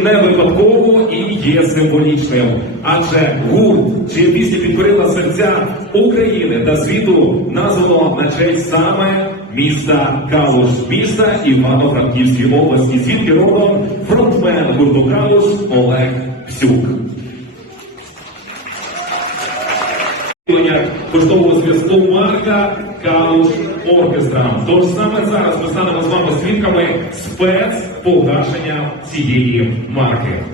не випадково і є символічним. Адже гурт, чиї пісні підкорила серця України та світу, названо на честь саме міста Калуш, міста Івано-Франківської області, звідки родом фронтмен гурту Калуш Олег Псюк. Поштового зв'язку марка Калуш Оркестра. Тож саме зараз ми станемо з вами свідками спецпогашення цієї марки.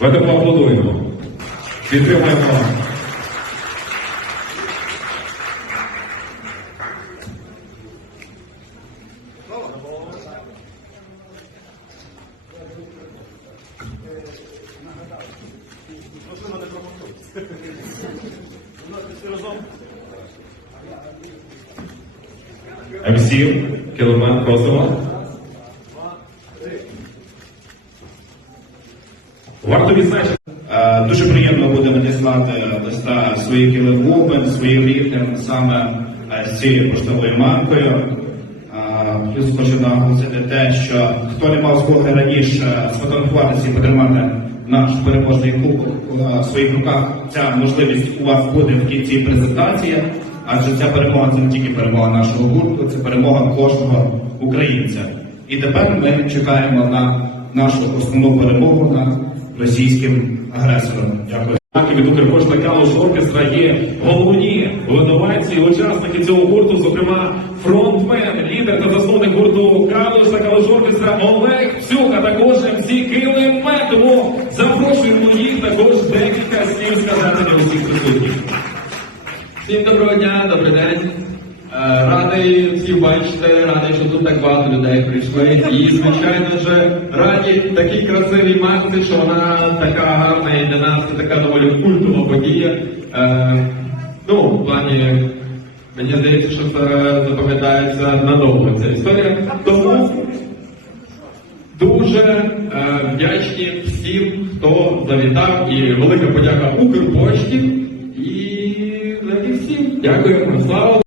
Давайте поаплодуємо. Підтримаємо. МС Кіломен просимо. Варто відзначити. Е, Дуже приємно буде надіслати листа своїм кілегубам, своїм рідним саме е, з цією поштовою маркою. Е, Плюс хочу наголосити те, що хто не мав змоги раніше сфотографуватися і потримати наш переможний кубок е, в своїх руках, ця можливість у вас буде в кінці презентації, адже ця перемога це не тільки перемога нашого гурту, це перемога кожного українця. І тепер ми чекаємо на нашу основну перемогу над російським агресором. Дякую. Від Укрпошта Калуш Оркестра є головні винуватці, учасники цього гурту, зокрема фронтмен, лідер та засновник гурту Калуш та Калуш Оркестра Олег Цюк, також МС Килимет. Запрошуємо їх також декілька слів сказати для усіх присутніх. Всім доброго дня, добрий день. Е, Радий всіх бачити, радий, що тут так багато людей прийшли. І, звичайно ж, раді такій красивій масці, що вона така гарна і для нас це така доволі культова подія. Е, ну, в плані, мені здається, що це запам'ятається надовго ця історія. Тому дуже е, вдячні всім, хто завітав, і велика подяка Укрпошті. І всім дякуємо. Слава